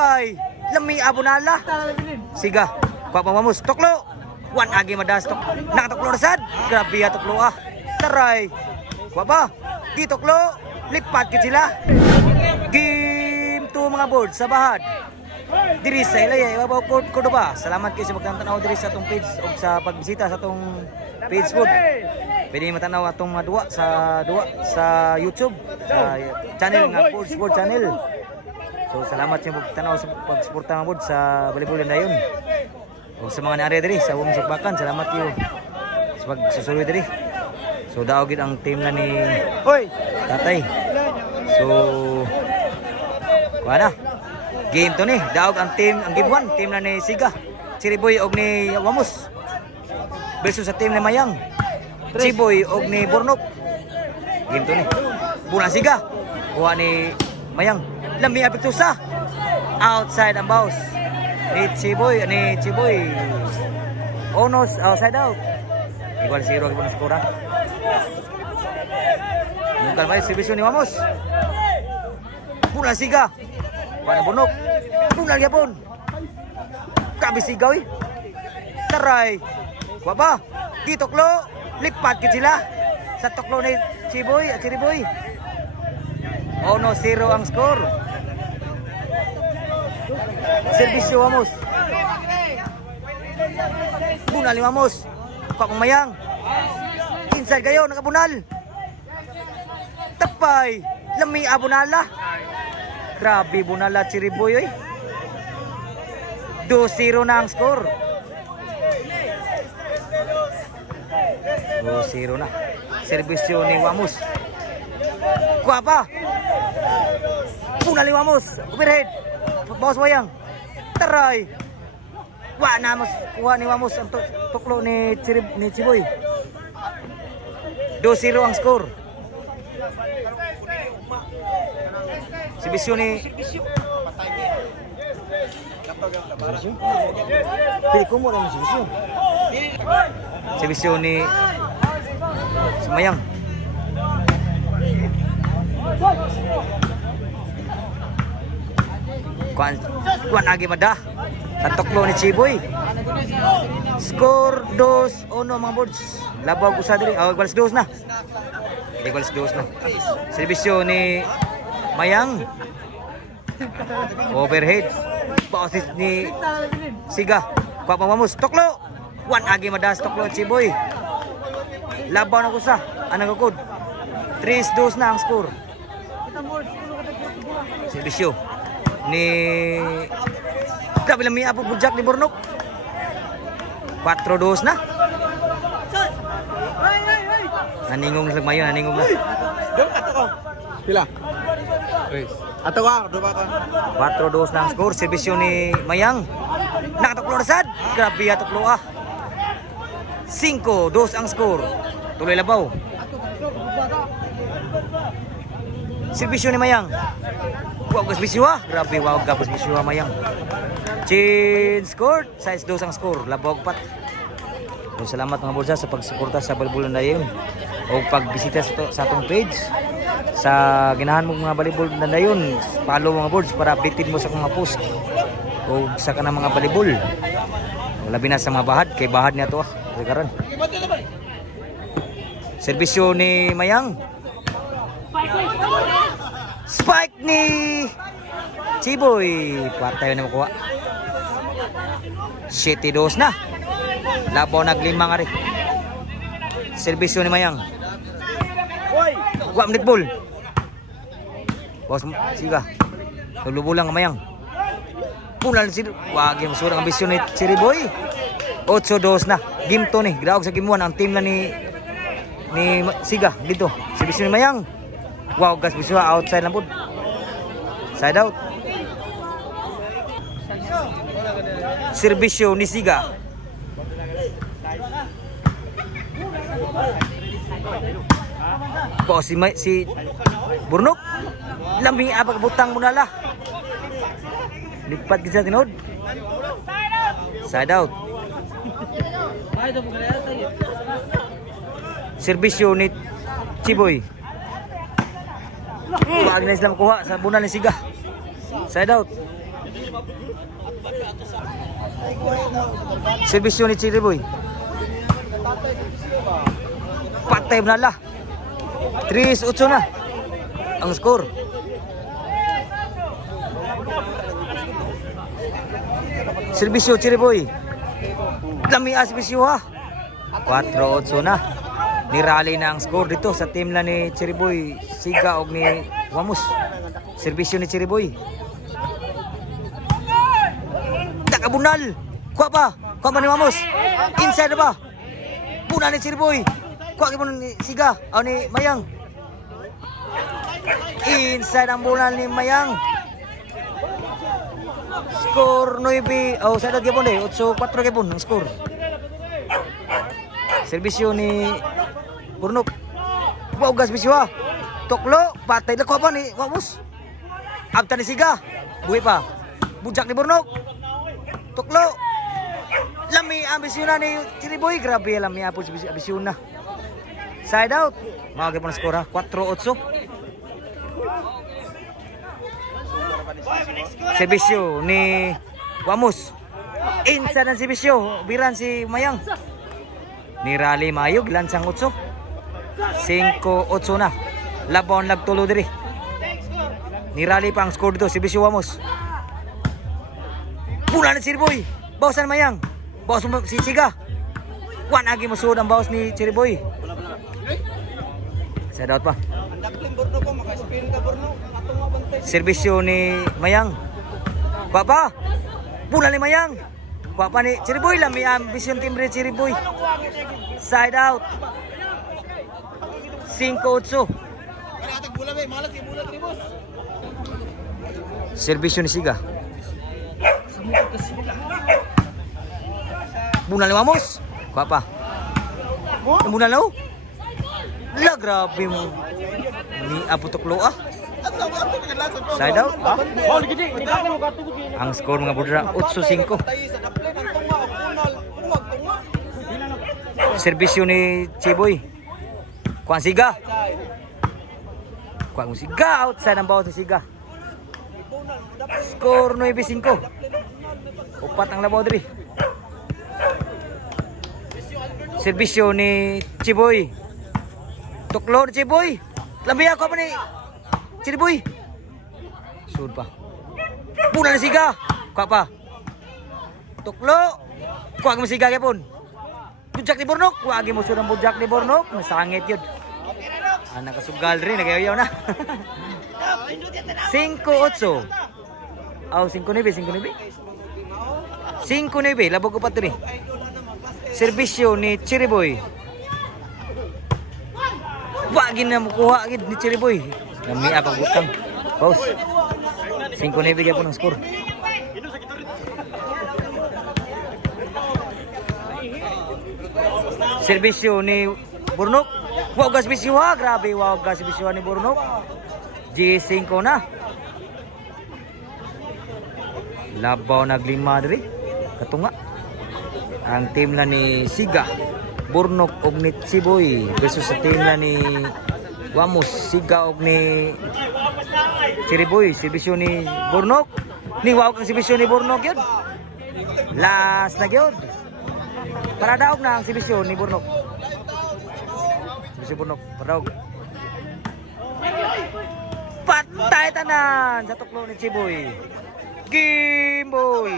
Tapay, lami abunala. Siga, kuha pa Wamos, tuklo. One agi madas tok. Nakatuklo na sad. Grabe ya tuklo ah. Taray. Kuha pa. Di tuklo. Lipat kit sila. Game 2 mga board sa bahad. Diri sa Ilaya, ibabaw ko ba? Salamat kayo sa pagtanaw diri sa atong page o sa pagbisita sa atong page food. Pwede matanaw atong duwa sa YouTube, sa channel nga Food Channel. So salamat sa pagtanaw sa pagsuporta mga board sa volleyball dayon. O sa mga naari diri sa Wong Sukbakan, salamat kayo sa pagsusuloy diri. So daw gid ang team na ni Tatay. So kuha game to ni, daog ang team, ang game 1, team na ni Siga, Chiriboy og ni Wamos. Versus sa team ni Mayang, Chiboy og ni Bornok. Game to ni. Buna Siga, kuha ni Mayang. Lambi apitusa. Outside ang bounce. Ni Chiboy. Onos outside out. Igual 0 ang skora. Nungkal may servisyo ni Wamos. Buna Siga. Para Bonok. Bunal yapon. Grabe sigaw eh. Taray. Kuha ba? Di tuklo. Lipat kit sila. Sa tuklo ni Chiriboy. Oh no, 0 ang score. Servisyo Wamos. Bunal ni Wamos. Kuha pang Mayang. Inside kayo, nakabunal. Tapay. Lami abunala. Grabe bunala Chiriboy eh. 2-0 na ang score. 2-0 na. Servisyo ni Wamos. Kuha pa. Puna ni Wamos. Overhead. Bawas Wayang. Taray. Kuha ni Wamos ang tuklo ni Chiboy. 2-0 ang score. Servisyo ni Servisyo ni Sumayang. Kuan agi mada. Tatoklo ni Chiboy. Score 2-1 mga boards. Labag usa diri. Igual 2 na. Igual 2 na. Servisyo ni Mayang. Overhead. Bausis ni Siga. Kuha pa Wamos. Tuklo. One agi madas tuklo Chiboy. Laban ako sa. Anang gagod. 3-2 na ang score. Servisyo ni grabe lang may apo bujak ni Bornok. 4-2 na. Naningong na mayon, naningong na. Pila? Ato ka, duba ka. 4-2 na ang score. Servisyo ni Mayang. Nakatuklo na sad. Grabe ya tuklo ah. 5-2 ang score. Tuloy labaw. Servisyo ni Mayang. Wag gasbisyo ah. Grabe wag gasbisyo ah Mayang. Chin score. 6-2 ang score. Labog pat. So, salamat mga bulsa sa pagsuporta sa volleyball dayon o pagbisita sa atong page. Sa ginahan mo mga volleyball dayon, follow mga boards para updated mo sa mga post o sa kanang mga volleyball. Labi na sa mga bahad, kay bahad niya to ah. Karon. Servisyo ni Mayang. Spike ni Chiboy. Patay na makuha. 7-2 na. Labaw naglima nga rin. Servisyo ni Mayang. Kuha minute ball. Boss Siga. Lulubulang ang Mayang. Punal si wag yung surang ambisyon ni Chiriboy. 8-2 na. Game 2 ni. Graog sa game 1 ang team na ni Siga dito. Servisyo ni Mayang. Wow, gas bisyo outside lang po. Side out. Servisyo ni Siga. Po si Bornok. Lambing apa butang mo nala. Lipat kita tinod. Side out. Servisyo ni Chiboy. Wag na Islam kuha sa bunal ni Siga. Side out. Serbisyo ni Chiriboy. Patay na la. 3-8 na ang score. Serbisyo Chiriboy. Lami serbisyo ha. 4-8 na. Nirally na ang score dito sa team na ni Chiriboy, Siga og ni Wamos. Serbisyo ni Chiriboy. Bunal. Kuha pa. Kuha pa ni Wamos. Inside na ba? Bunal ni Chiriboy. Kuha mo ni Siga. O ni Mayang. Inside ang bunal ni Mayang. Score 9. Oh, sa dagay po 8-4 kay po ang score. Serbisyo ni Burnok. Wow, gas bisyo ha. Toklo. Patay na. Kuha pa ni Wamos. Abta ni Siga. Buhay pa. Bujak ni Burnok. Tuklo. Lami ambisyon na ni Chiriboy. Grabe lami apos ambisyon na. Side out. Mga po na skor ha. 4-8. Serbisyo ni Wamos. Inside ang serbisyo. Biran si Mayang. Ni Rally Mayog. Lansang 8. 5-8 na. Labaw nagtulo diri. Ni Rally pa ang score dito. Serbisyo Wamos. Pula ni Chiriboy. Bawasan Mayang. Bawas mo si Siga. Wan agi masud ang bawas ni Chiriboy. Sa daot pa. Serbisyo ni Mayang. Papa. Pula ni Mayang. Papa ni Chiriboy lang may ambisyon team ni Chiriboy. Side out. 5-8. Serbisyo ni Siga. Bunal ni Wamos. Kuha pa. Bunal na o. La, grabe mo. Ni Aputuklo ah. Side out. Ang score mga budra, 8-5. Serbisyo ni Chiboy. Kuha ang Siga. Kuha ang Siga. Outside ang bawat si Siga. Score 9-5. Upat ang labaw diri. Serbisyo ni Chiboy. Tuklo ni Chiboy. Lambiya ko pa ni Chiriboy. Sud pa. Puna ni Siga. Kuha pa. Tuklo. Kuha mo Siga gyapon. Bujak ni Burnok. Kuha mo sud ang bujak ni Burnok. Masangit yun. Anak kasugal rin. Nagayaw na. 5-8. Oh, 5-9. 5-9. Labog ko pa ito rin. Serbisyo ni Chiriboy. Wagin na makuha agad ni Chiriboy. Nami akong butang. Pause. 5-9 bigyan po ng score. Serbisyo ni Burnok. Wow, gas bisyo ha. Grabe, wow, gas bisyo ni Burnok. G5 na. Labaw naglima diri. Katunga. Ang team na ni Siga, Burnok og ni Chiboy versus sa team na ni Wamos, Siga og ni Chiriboy. Serbisyo ni Burnok. Ni wow kang serbisyo ni Burnok yun. Last na yun. Para daog na ang serbisyo ni Burnok. Serbisyo Burnok, para daog. Patay tanan sa tuklo ni Chiboy. Game ball.